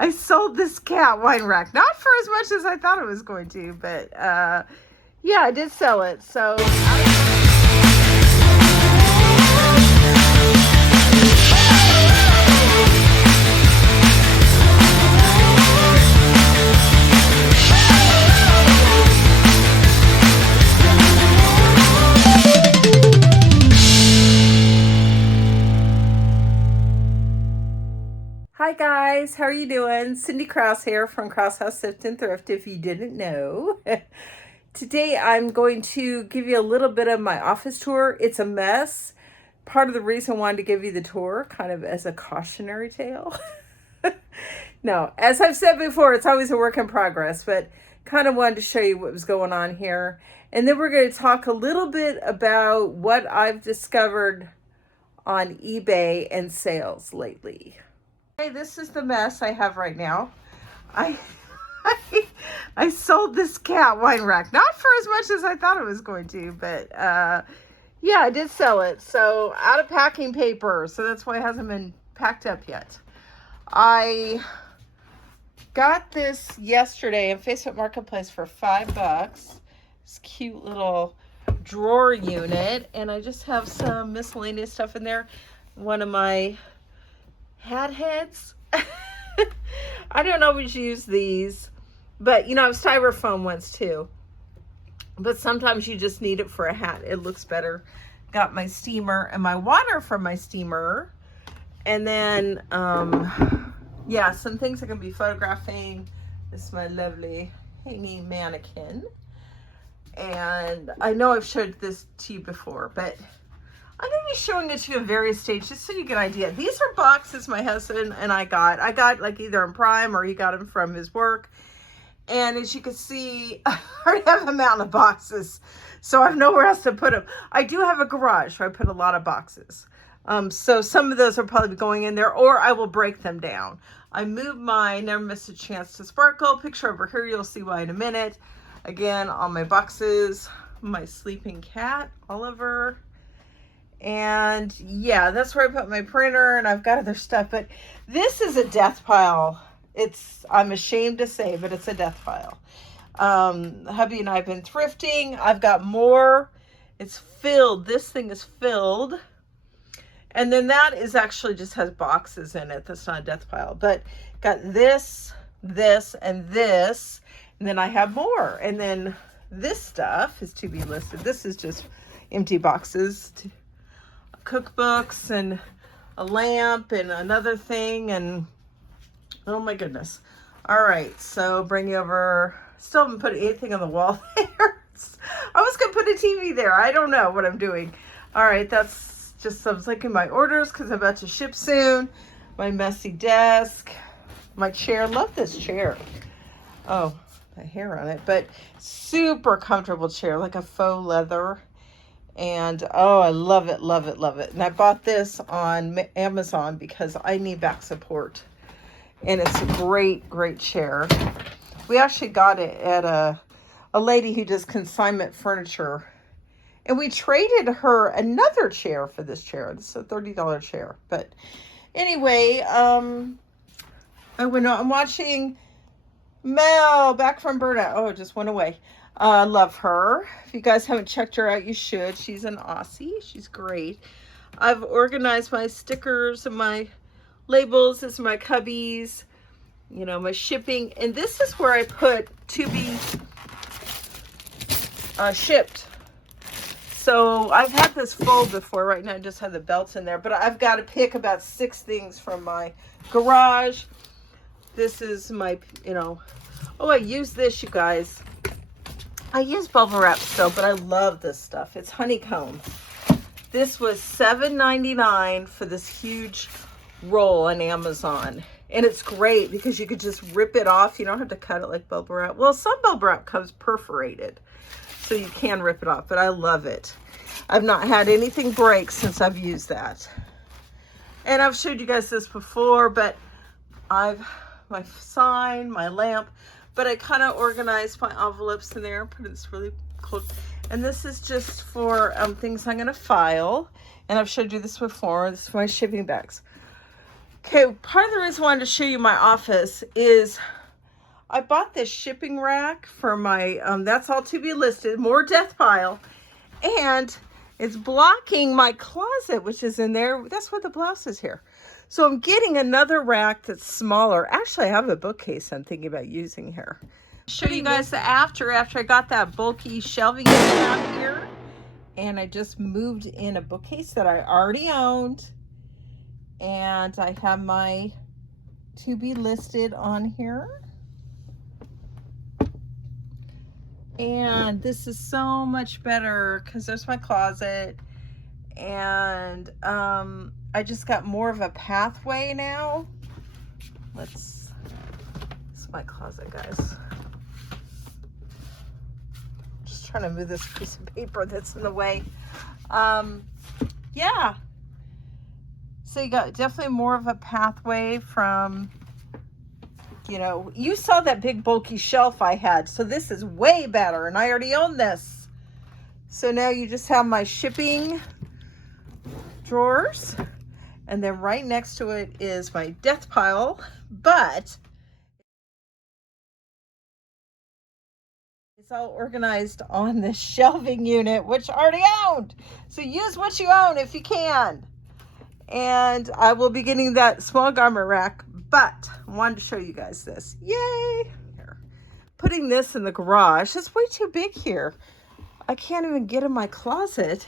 I sold this cat wine rack, not for as much as I thought it was going to, but yeah, I did sell it. So hi guys, how are you doing? Cindy Krause here from Krause House Thrift and Thrift, if you didn't know. Today I'm going to give you a little bit of my office tour. It's a mess. Part of the reason I wanted to give you the tour, kind of as a cautionary tale. No, as I've said before, it's always a work in progress, but kind of wanted to show you what was going on here. And then we're going to talk a little bit about what I've discovered on eBay and sales lately. Hey, this is the mess I have right now. I sold this cat wine rack, not for as much as I thought it was going to, but yeah, I did sell it. So out of packing paper, so that's why it hasn't been packed up yet. I got this yesterday in Facebook Marketplace for $5. This cute little drawer unit, and I just have some miscellaneous stuff in there. One of my hat heads. I don't always use these, but you know, I have styrofoam ones too. But sometimes you just need it for a hat. It looks better. Got my steamer and my water from my steamer. And then, yeah, some things I can be photographing. This is my lovely hanging mannequin. And I know I've showed this to you before, but I'm going to be showing it to you in various stages just so you get an idea. These are boxes my husband and I got. I got like either in Prime or he got them from his work. And as you can see, I already have a mountain of boxes. So I have nowhere else to put them. I do have a garage where I put a lot of boxes. So some of those are probably going in there, or I will break them down. I moved my Never Miss a Chance to Sparkle picture over here. You'll see why in a minute. Again, all my boxes, my sleeping cat, Oliver. And yeah, that's where I put my printer, and I've got other stuff, but this is a death pile. I'm ashamed to say, but it's a death pile. Hubby and I have been thrifting. I've got more. It's filled. This thing is filled. And then that is actually just has boxes in it. That's not a death pile, but got this, this, and this. And then I have more. And then this stuff is to be listed. This is just empty boxes. Cookbooks and a lamp and another thing, and oh my goodness. All right, so bring you over. Still haven't put anything on the wall there. I was gonna put a TV there. I don't know what I'm doing. All right, that's just, I was looking at my orders because I'm about to ship soon. My messy desk, my chair. Love this chair. Oh, my hair on it, but super comfortable chair, like a faux leather. And oh, I love it, love it, love it. And I bought this on Amazon because I need back support. And it's a great, great chair. We actually got it at a lady who does consignment furniture. And we traded her another chair for this chair. This is a $30 chair. But anyway, I'm watching Mel back from burnout. Oh, it just went away. Love her. If you guys haven't checked her out, you should. She's an Aussie. She's great. I've organized my stickers and my labels. This is my cubbies, you know, my shipping. And this is where I put to be shipped. So I've had this fold before. Right now I just have the belts in there. But I've got to pick about 6 things from my garage. This is my, you know, oh, I use this, you guys. I use bubble wrap still, but I love this stuff. It's honeycomb. This was $7.99 for this huge roll on Amazon. And it's great because you could just rip it off. You don't have to cut it like bubble wrap. Well, some bubble wrap comes perforated, so you can rip it off, but I love it. I've not had anything break since I've used that. And I've showed you guys this before, but my sign, my lamp, but I kind of organized my envelopes in there, put this really close. And this is just for things I'm going to file. And I've showed you this before. This is for my shipping bags. Okay, part of the reason I wanted to show you my office is I bought this shipping rack for my, that's all to be listed, more death pile, and it's blocking my closet, which is in there. That's why the blouse is here. So I'm getting another rack that's smaller. Actually, I have a bookcase I'm thinking about using here. Show you guys the after I got that bulky shelving unit out here, and I just moved in a bookcase that I already owned, and I have my to be listed on here. And this is so much better because there's my closet, and I just got more of a pathway now. This is my closet, guys. Just trying to move this piece of paper that's in the way. Yeah. So you got definitely more of a pathway from, you know, you saw that big bulky shelf I had. So this is way better, and I already own this. So now you just have my shipping drawers, and then right next to it is my death pile, but it's all organized on the shelving unit, which I already owned. So use what you own if you can. And I will be getting that small garment rack, but I wanted to show you guys this. Yay! Here. Putting this in the garage. It's way too big here. I can't even get in my closet.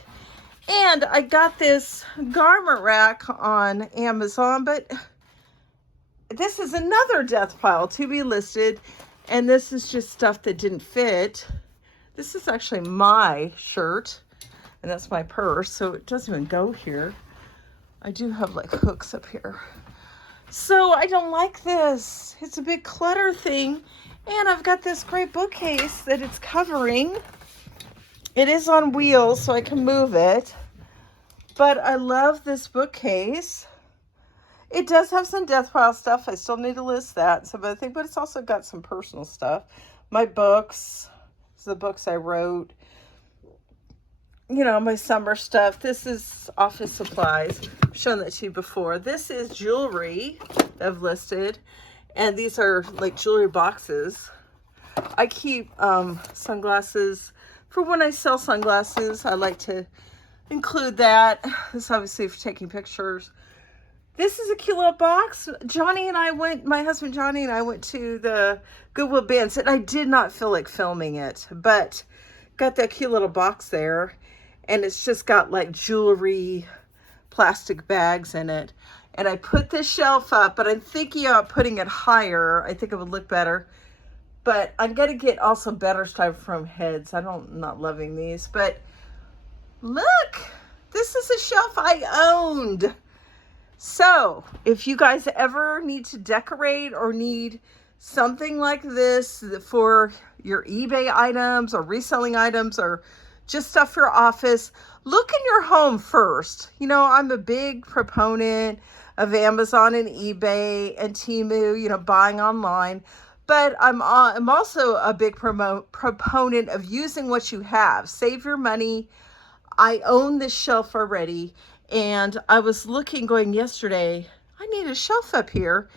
And I got this garment rack on Amazon, but this is another death pile to be listed. And this is just stuff that didn't fit. This is actually my shirt, and that's my purse, so it doesn't even go here. I do have like hooks up here. So I don't like this. It's a big clutter thing. And I've got this great bookcase that it's covering. It is on wheels, so I can move it. But I love this bookcase. It does have some death pile stuff. I still need to list that. Some other thing, but it's also got some personal stuff. My books. This is the books I wrote. You know, my summer stuff. This is office supplies. I've shown that to you before. This is jewelry that I've listed. And these are like jewelry boxes. I keep sunglasses. For when I sell sunglasses, I like to include that. This is obviously for taking pictures. This is a cute little box. My husband Johnny and I went to the Goodwill bins, and I did not feel like filming it, but got that cute little box there, and it's just got like jewelry, plastic bags in it. And I put this shelf up, but I'm thinking about putting it higher. I think it would look better, but I'm going to get also better styrofoam heads. I'm not loving these, but look, this is a shelf I owned. So if you guys ever need to decorate or need something like this for your eBay items or reselling items or just stuff for your office, look in your home first. You know, I'm a big proponent of Amazon and eBay and Temu, you know, buying online. But I'm also a big proponent of using what you have. Save your money. I own this shelf already. And I was going yesterday, I need a shelf up here.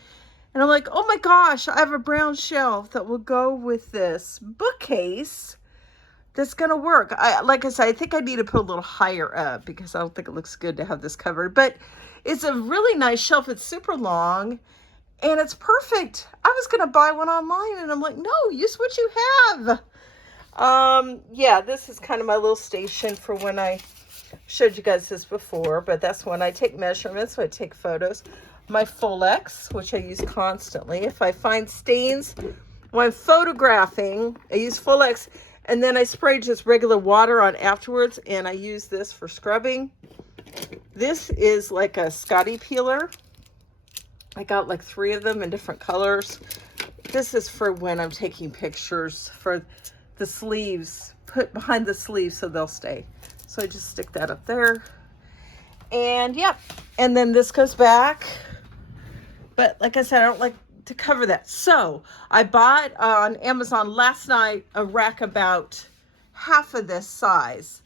And I'm like, oh my gosh, I have a brown shelf that will go with this bookcase that's going to work. Like I said, I think I need to put a little higher up because I don't think it looks good to have this covered. But it's a really nice shelf. It's super long and it's perfect. I was going to buy one online and I'm like, no, use what you have. Yeah, this is kind of my little station for when I showed you guys this before, but that's when I take measurements, so I take photos. My Folex, which I use constantly. If I find stains when I'm photographing, I use Folex, and then I spray just regular water on afterwards, and I use this for scrubbing. This is like a Scotty peeler. I got like 3 of them in different colors. This is for when I'm taking pictures for the sleeves, put behind the sleeves so they'll stay. So I just stick that up there. And yeah, and then this goes back. But like I said, I don't like to cover that. So I bought on Amazon last night a rack about half of this size.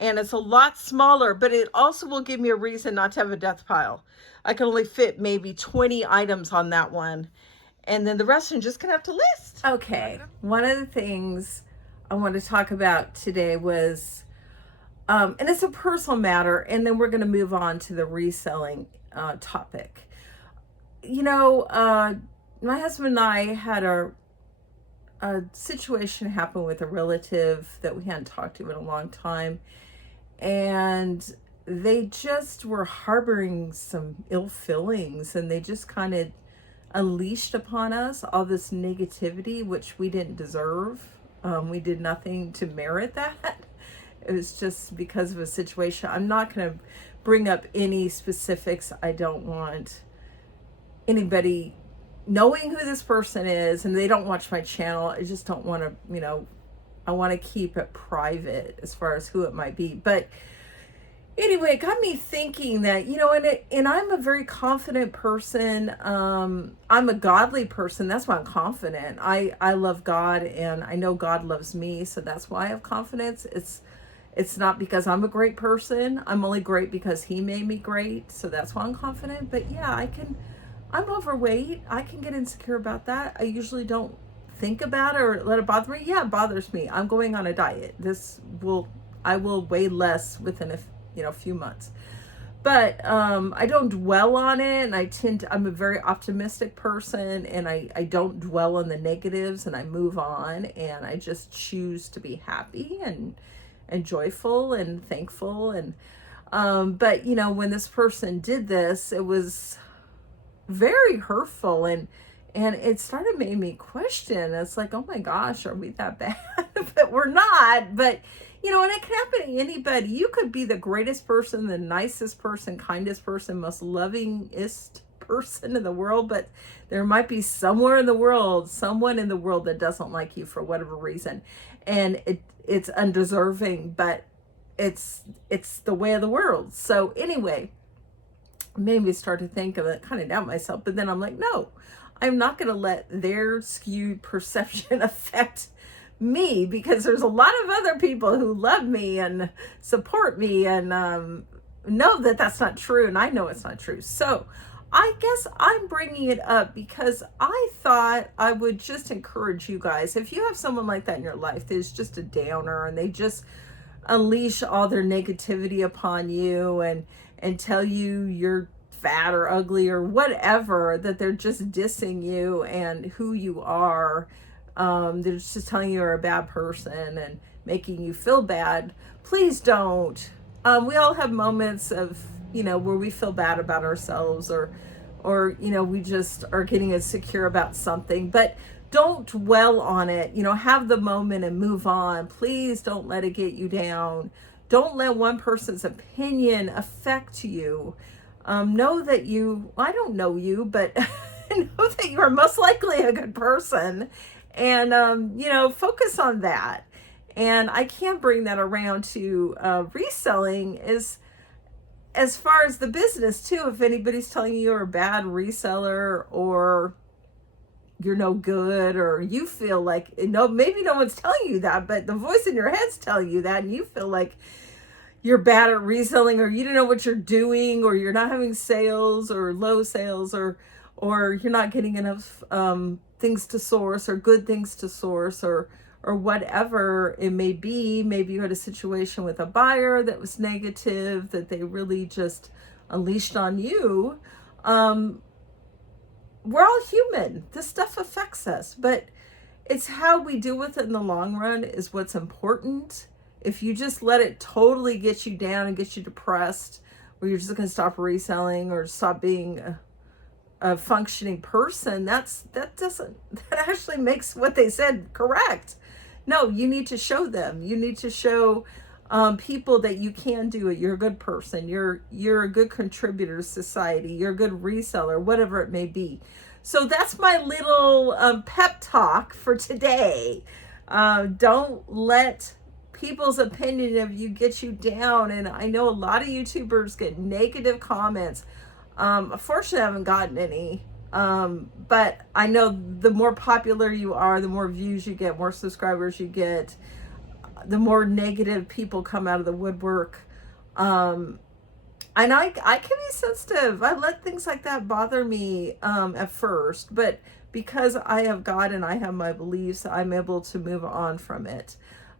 And it's a lot smaller, but it also will give me a reason not to have a death pile. I can only fit maybe 20 items on that one. And then the rest I'm just gonna have to list. Okay, one of the things I want to talk about today was, and it's a personal matter, and then we're gonna move on to the reselling topic. You know, my husband and I had a situation happen with a relative that we hadn't talked to in a long time, and they just were harboring some ill feelings, and they just kind of unleashed upon us all this negativity, which we didn't deserve. We did nothing to merit that. It was just because of a situation. I'm not going to bring up any specifics. I don't want anybody knowing who this person is, and they don't watch my channel. I just don't want to, you know, I want to keep it private as far as who it might be. But anyway, it got me thinking that, you know, and I'm a very confident person. I'm a godly person. That's why I'm confident. I love God, and I know God loves me. So that's why I have confidence. It's not because I'm a great person. I'm only great because he made me great. So that's why I'm confident. But yeah, I'm overweight. I can get insecure about that. I usually don't think about it or let it bother me. Yeah, it bothers me. I'm going on a diet. I will weigh less within a few months. But I don't dwell on it, and I'm a very optimistic person, and I don't dwell on the negatives, and I move on, and I just choose to be happy and joyful and thankful. And but you know, when this person did this, it was very hurtful, and it started made me question. It's like, oh my gosh, are we that bad? But we're not. But you know, and it can happen to anybody. You could be the greatest person, the nicest person, kindest person, most lovingest person in the world, but there might be someone in the world that doesn't like you for whatever reason, and it's undeserving, but it's the way of the world. So anyway, made me start to think of it, kind of doubt myself. But then I'm like, no, I'm not going to let their skewed perception affect me, because there's a lot of other people who love me and support me and know that that's not true, and I know it's not true. So I guess I'm bringing it up because I thought I would just encourage you guys, if you have someone like that in your life that's just a downer, and they just unleash all their negativity upon you and tell you you're fat or ugly or whatever, that they're just dissing you and who you are. They're just telling you you're a bad person and making you feel bad. Please don't. We all have moments of, you know, where we feel bad about ourselves, or you know, we just are getting insecure about something, but don't dwell on it. You know, have the moment and move on. Please don't let it get you down. Don't let one person's opinion affect you. Know that I don't know you, but know that you are most likely a good person. And, you know, focus on that. And I can't bring that around to reselling as far as the business too. If anybody's telling you you're a bad reseller, or you're no good, or you feel like, maybe no one's telling you that, but the voice in your head's telling you that, and you feel like you're bad at reselling, or you don't know what you're doing, or you're not having sales, or low sales, or you're not getting enough things to source, or good things to source, or whatever it may be. Maybe you had a situation with a buyer that was negative, that they really just unleashed on you. We're all human. This stuff affects us, but it's how we deal with it in the long run is what's important. If you just let it totally get you down and get you depressed, where you're just going to stop reselling or stop being a functioning person, that actually makes what they said correct. No, you need to show them. You need to show people that you can do it. You're a good person. You're a good contributor to society. You're a good reseller, whatever it may be. So that's my little pep talk for today. Don't let people's opinion of you get you down. And I know a lot of YouTubers get negative comments. Unfortunately, I haven't gotten any. But I know the more popular you are, the more views you get, more subscribers you get, the more negative people come out of the woodwork. And I can be sensitive. I let things like that bother me at first, but because I have God and I have my beliefs, I'm able to move on from it.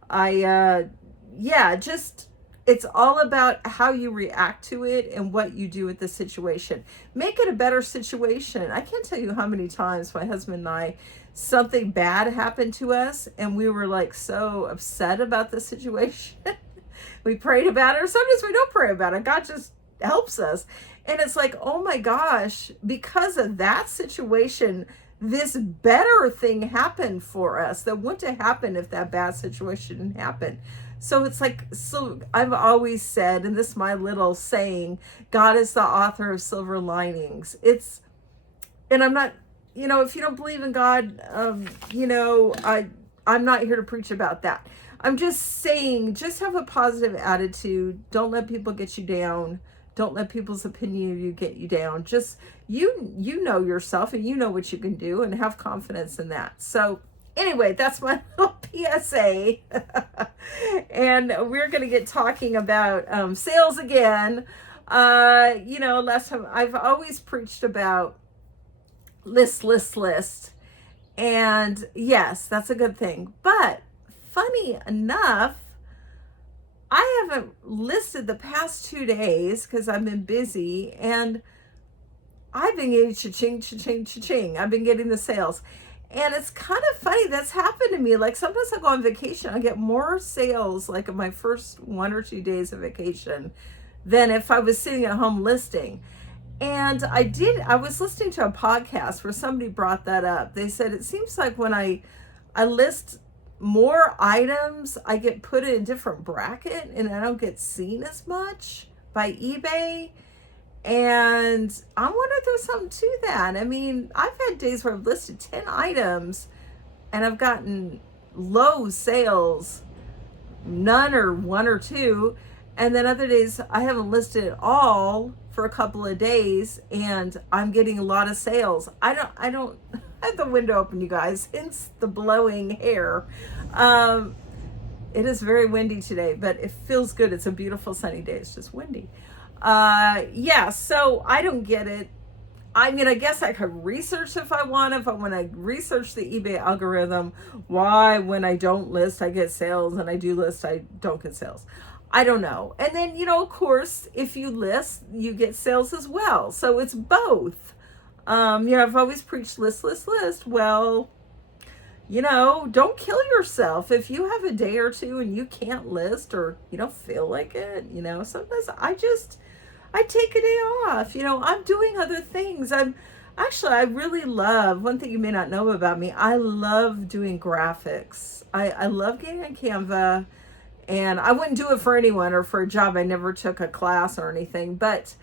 Yeah, just it's all about how you react to it and what you do with the situation. Make it a better situation. I can't tell you how many times my husband and I, something bad happened to us and we were like so upset about the situation. We prayed about it, or sometimes we don't pray about it. God just helps us. And it's like, oh my gosh, because of that situation, this better thing happened for us that wouldn't have happened if that bad situation didn't happen. So it's like, so I've always said, and this is my little saying, God is the author of silver linings. And I'm not, if you don't believe in God, I'm not here to preach about that. I'm just saying, just have a positive attitude. Don't let people get you down. Don't let people's opinion of you get you down. Just you know yourself and you know what you can do and have confidence in that. So anyway, that's my little PSA. And we're going to get talking about sales again. Last time I've always preached about list. And yes, that's a good thing. But funny enough, I haven't listed the past 2 days because I've been busy, and I've been getting cha-ching. I've been getting the sales. And it's kind of funny, that's happened to me. Like sometimes I go on vacation, I get more sales like in my first 1 or 2 days of vacation than if I was sitting at home listing. And I was listening to a podcast where somebody brought that up. They said, it seems like when I list more items, I get put in a different bracket and I don't get seen as much by eBay. And I wonder if there's something to that. I mean, I've had days where I've listed 10 items and I've gotten low sales, none or 1 or 2. And then other days I haven't listed at all for a couple of days and I'm getting a lot of sales. I don't I have the window open, you guys, hence the blowing hair. It is very windy today, but it feels good. It's a beautiful sunny day. It's just windy. So I don't get it. I mean, I guess I could research if I want to research the eBay algorithm, why when I don't list, I get sales, and I do list, I don't get sales. I don't know. And then, of course, if you list, you get sales as well. So it's both. I've always preached list. Well, don't kill yourself. If you have a day or two and you can't list or you don't feel like it, sometimes I take a day off. I'm doing other things. I really love, one thing you may not know about me, I love doing graphics. I love getting on Canva, and I wouldn't do it for anyone or for a job. I never took a class or anything, but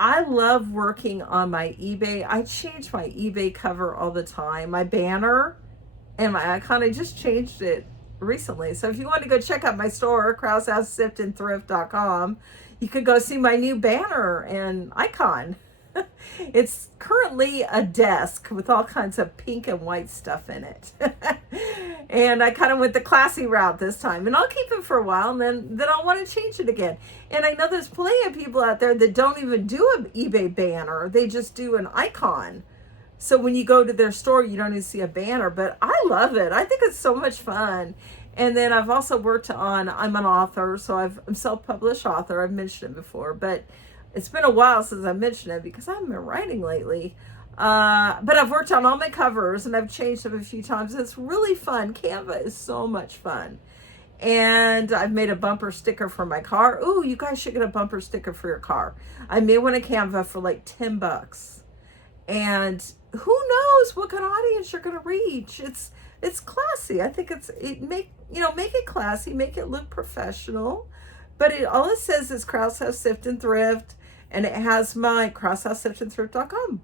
I love working on my eBay. I change my eBay cover all the time. My banner and my icon, I just changed it recently. So if you want to go check out my store, kraushouseSiftandthrift.com, you could go see my new banner and icon. It's currently a desk with all kinds of pink and white stuff in it. And I kind of went the classy route this time, and I'll keep it for a while, and then I'll want to change it again. And I know there's plenty of people out there that don't even do an eBay banner. They just do an icon. So when you go to their store, you don't even see a banner, but I love it. I think it's so much fun. And then I've also worked on, I'm an author, so I'm a self-published author. I've mentioned it before, but it's been a while since I mentioned it because I haven't been writing lately. But I've worked on all my covers and I've changed them a few times. It's really fun. Canva is so much fun. And I've made a bumper sticker for my car. Ooh, you guys should get a bumper sticker for your car. I made one at Canva for like $10. And who knows what kind of audience you're going to reach. It's classy. I think make it classy, make it look professional. But all it says is Kraus House Sift and Thrift, and it has my kraushouseSiftandthrift.com.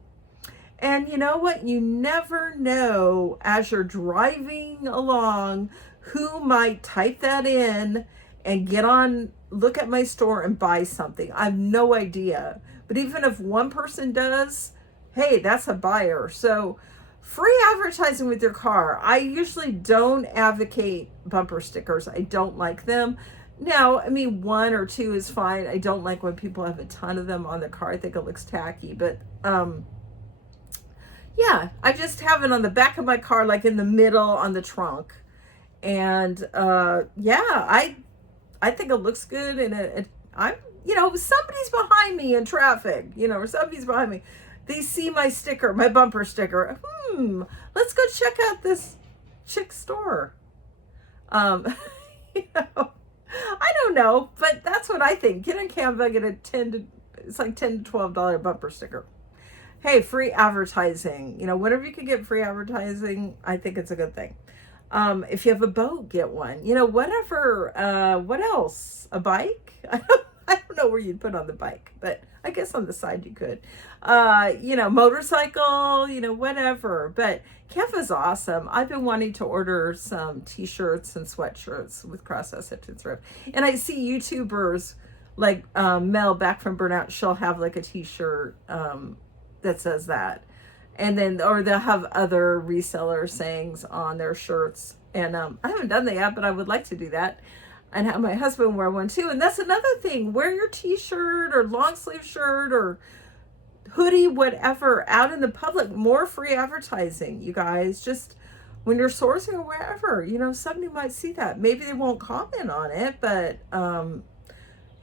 And you know what? You never know as you're driving along who might type that in and look at my store and buy something. I have no idea. But even if one person does, hey, that's a buyer. So free advertising with your car. I usually don't advocate bumper stickers. I don't like them. Now, I mean, one or two is fine. I don't like when people have a ton of them on the car. I think it looks tacky, but yeah, I just have it on the back of my car, like in the middle on the trunk. And yeah, I think it looks good, and I'm, somebody's behind me in traffic, or somebody's behind me. They see my sticker, my bumper sticker. Let's go check out this chick store. Um, you know, I don't know, but that's what I think. Get on Canva, get a it's like $10 to $12 bumper sticker. Hey, free advertising. Whenever you can get free advertising, I think it's a good thing. If you have a boat, get one. Whatever. What else? A bike? I don't know where you'd put on the bike, but I guess on the side you could. Motorcycle, whatever. But Canva's awesome. I've been wanting to order some t-shirts and sweatshirts with cross-asset to Thrift. And I see YouTubers like Mel back from Burnout. She'll have like a t-shirt that says that. And then, or they'll have other reseller sayings on their shirts. And I haven't done that yet, but I would like to do that and have my husband wear one too. And that's another thing. Wear your t-shirt or long sleeve shirt or hoodie, whatever, out in the public. More free advertising, you guys. Just when you're sourcing or wherever, somebody might see that. Maybe they won't comment on it, but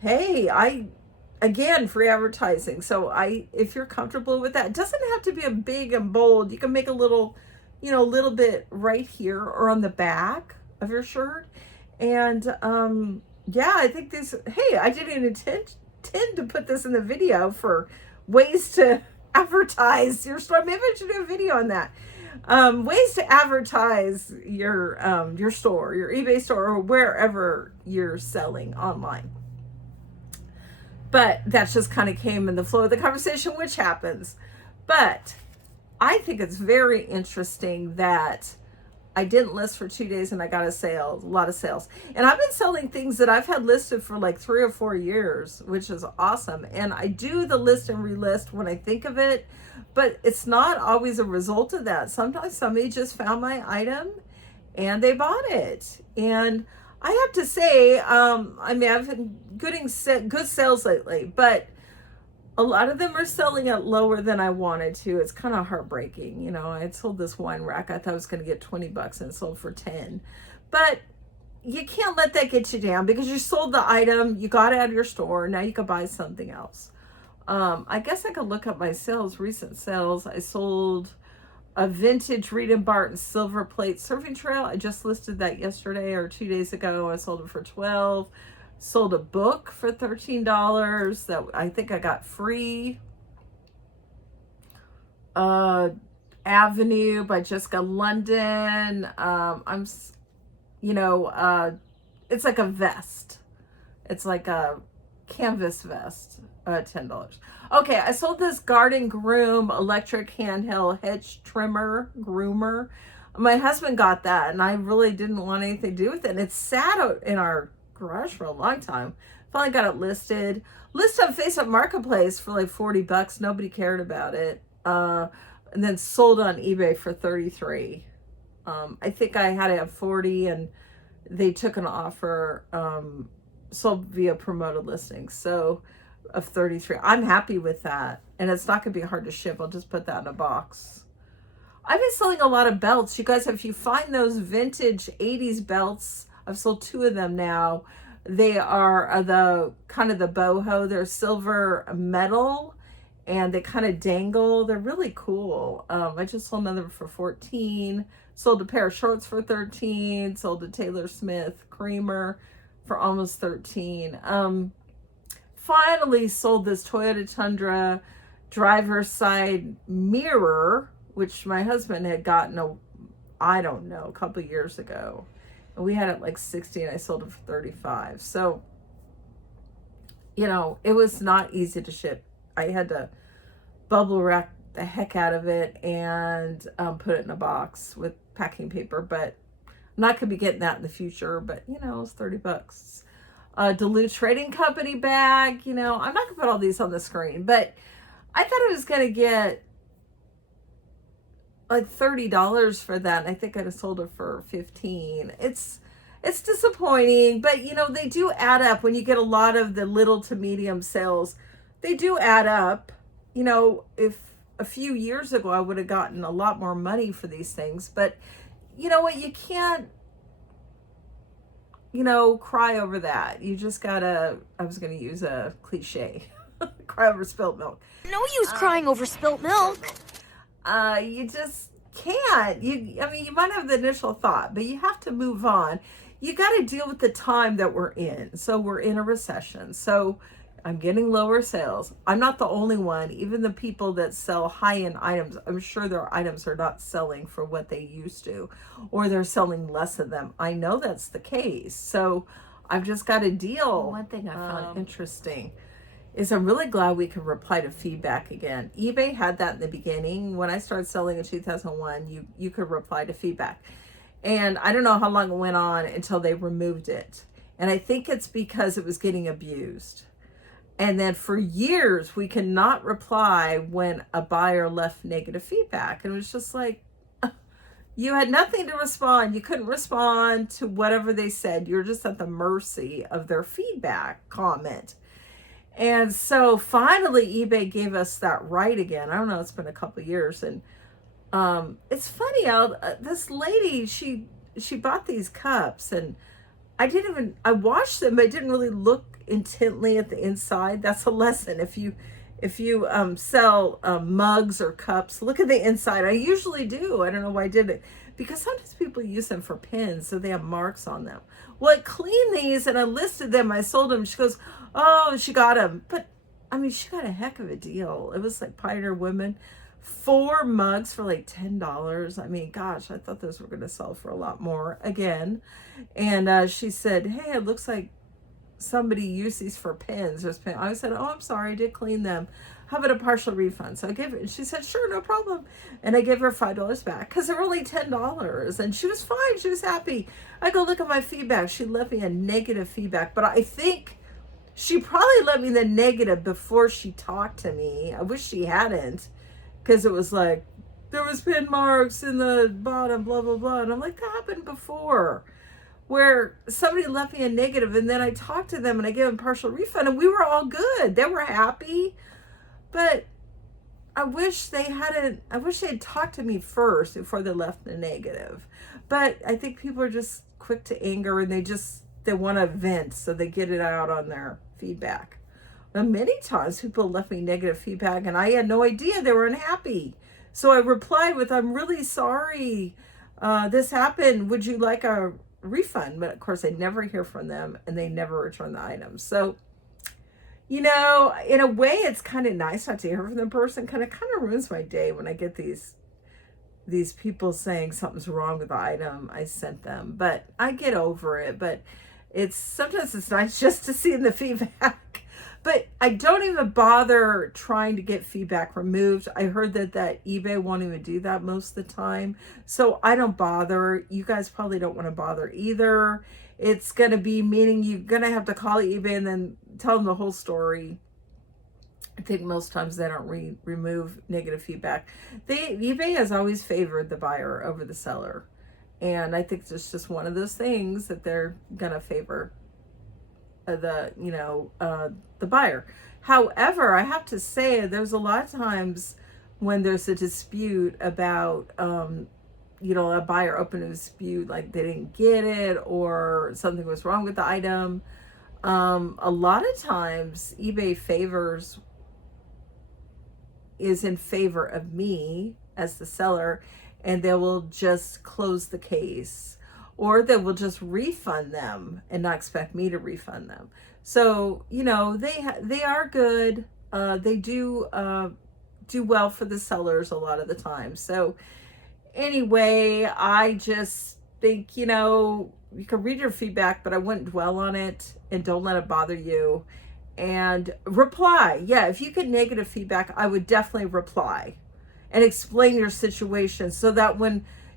hey, again, free advertising. So if you're comfortable with that, it doesn't have to be a big and bold. You can make a little bit right here or on the back of your shirt. And yeah, I think hey, I didn't intend to put this in the video for ways to advertise your store. Maybe I should do a video on that. Ways to advertise your store, your eBay store, or wherever you're selling online. But that just kind of came in the flow of the conversation, which happens. But I think it's very interesting that I didn't list for 2 days and I got a lot of sales. And I've been selling things that I've had listed for like 3 or 4 years, which is awesome. And I do the list and relist when I think of it, but it's not always a result of that. Sometimes somebody just found my item and they bought it. And I have to say, I've been getting good sales lately, but a lot of them are selling it lower than I wanted to. It's kind of heartbreaking. I sold this wine rack. I thought I was going to get $20 and it sold for 10. But you can't let that get you down because you sold the item, you got it out of your store. Now you can buy something else. I guess I could look up my recent sales. I sold a vintage Reed & Barton silver plate surfing trail. I just listed that yesterday or 2 days ago. I sold it for $12. Sold a book for $13 that I think I got free. Avenue by Jessica London. It's like a vest. It's like a canvas vest. $10. Okay, I sold this Garden Groom electric handheld hedge trimmer groomer. My husband got that, and I really didn't want anything to do with it. And it's sat out in our garage for a long time. Finally got it listed on Facebook Marketplace for like $40. Nobody cared about it. And then sold on eBay for $33. I think I had it at $40 and they took an offer, sold via promoted listings. So of $33. I'm happy with that. And it's not gonna be hard to ship. I'll just put that in a box. I've been selling a lot of belts. You guys, if you find those vintage 80s belts, I've sold 2 of them now. They are the kind of the boho. They're silver metal and they kind of dangle. They're really cool. I just sold another for $14. Sold a pair of shorts for $13. Sold a Taylor Smith creamer for almost $13. Finally sold this Toyota Tundra driver's side mirror, which my husband had gotten a couple years ago. And we had it like $60 and I sold it for $35. So, it was not easy to ship. I had to bubble wrap the heck out of it and put it in a box with packing paper. But I'm not going to be getting that in the future. But, it was $30. Duluth Trading Company bag. I'm not going to put all these on the screen. But I thought I was going to get like $30 for that, and I think I sold it for $15. it's disappointing, but you know, they do add up. When you get a lot of the little to medium sales, they do add up. You know, if a few years ago I would have gotten a lot more money for these things, but you know what, you can't, you know, cry over that. You just gotta, I was gonna use a cliche, cry over spilt milk. No use crying over spilt milk. You just can't. I mean, you might have the initial thought, but you have to move on. You got to deal with the time that we're in. So we're in a recession. So I'm getting lower sales. I'm not the only one. Even the people that sell high-end items, I'm sure their items are not selling for what they used to, or they're selling less of them. I know that's the case. So I've just got to deal. One thing I found interesting is I'm really glad we can reply to feedback again. eBay had that in the beginning. When I started selling in 2001, you could reply to feedback. And I don't know how long it went on until they removed it. And I think it's because it was getting abused. And then for years, we could not reply when a buyer left negative feedback. And it was just like, you had nothing to respond. You couldn't respond to whatever they said. You're just at the mercy of their feedback comment. And so finally, eBay gave us that right again. I don't know, it's been a couple of years. And it's funny, this lady, she bought these cups, and I watched them, but I didn't really look intently at the inside. That's a lesson. If you sell mugs or cups, look at the inside. I usually do. I don't know why I did it, because sometimes people use them for pins, so they have marks on them. Well, I cleaned these and I listed them. I sold them. She goes, oh, she got them. But I mean, she got a heck of a deal. It was like Pioneer Women, 4 mugs for like $10. I mean, gosh, I thought those were going to sell for a lot more again. And she said, hey, it looks like somebody used these for pins. I said, oh, I'm sorry, I did clean them. How about a partial refund? So I gave it, and she said, sure, no problem. And I gave her $5 back because they were only $10. And she was fine. She was happy. I go look at my feedback. She left me a negative feedback, but I think she probably left me the negative before she talked to me. I wish she hadn't, because it was like, there was pin marks in the bottom, blah, blah, blah. And I'm like, that happened before, where somebody left me a negative, and then I talked to them and I gave them partial refund, and we were all good. They were happy. But I wish they had talked to me first before they left the negative. But I think people are just quick to anger, and they want to vent, so they get it out on their feedback. Now, many times people left me negative feedback and I had no idea they were unhappy. So I replied with, I'm really sorry this happened. Would you like a refund? But of course I never hear from them, and they never return the items. So, you know, in a way, it's kind of nice not to hear from the person. Kind of ruins my day when I get these people saying something's wrong with the item I sent them. But I get over it. But sometimes it's nice just to see the feedback. But I don't even bother trying to get feedback removed. I heard that eBay won't even do that most of the time. So I don't bother. You guys probably don't want to bother either. It's going to be meaning you're going to have to call eBay and then tell them the whole story. I think most times they don't remove negative feedback. eBay has always favored the buyer over the seller. And I think it's just one of those things that they're going to favor the buyer. However, I have to say, there's a lot of times when there's a dispute about, a buyer opened a dispute, like they didn't get it or something was wrong with the item. A lot of times eBay is in favor of me as the seller, and they will just close the case, or they will just refund them and not expect me to refund them. So, they are good. They do well for the sellers a lot of the time. So anyway, I just think, you can read your feedback, but I wouldn't dwell on it, and don't let it bother you. And reply. Yeah, if you get negative feedback, I would definitely reply and explain your situation, so that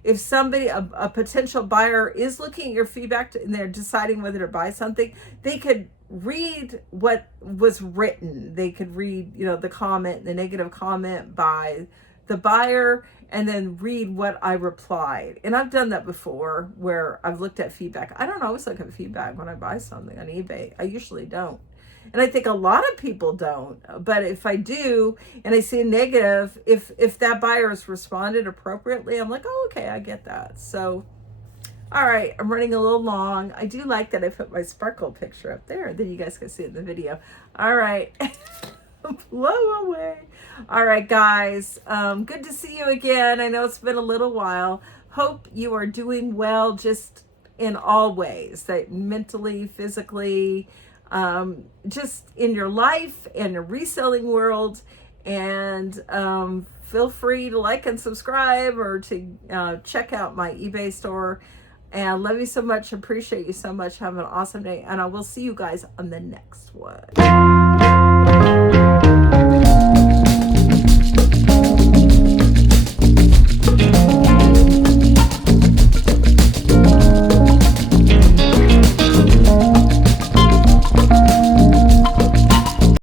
if somebody, a potential buyer, is looking at your feedback and they're deciding whether to buy something, they could read what was written. They could read, the negative comment by the buyer, and then read what I replied. And I've done that before where I've looked at feedback. I don't always look at feedback when I buy something on eBay. I usually don't. And I think a lot of people don't. But if I do and I see a negative, if that buyer has responded appropriately, I'm like, oh, okay, I get that. So, all right, I'm running a little long. I do like that I put my sparkle picture up there. Then you guys can see it in the video. All right. Blow away. All right, guys. Good to see you again. I know it's been a little while. Hope you are doing well just in all ways, that mentally, physically, just in your life and your reselling world. And feel free to like and subscribe or to check out my eBay store. And love you so much. Appreciate you so much. Have an awesome day. And I will see you guys on the next one.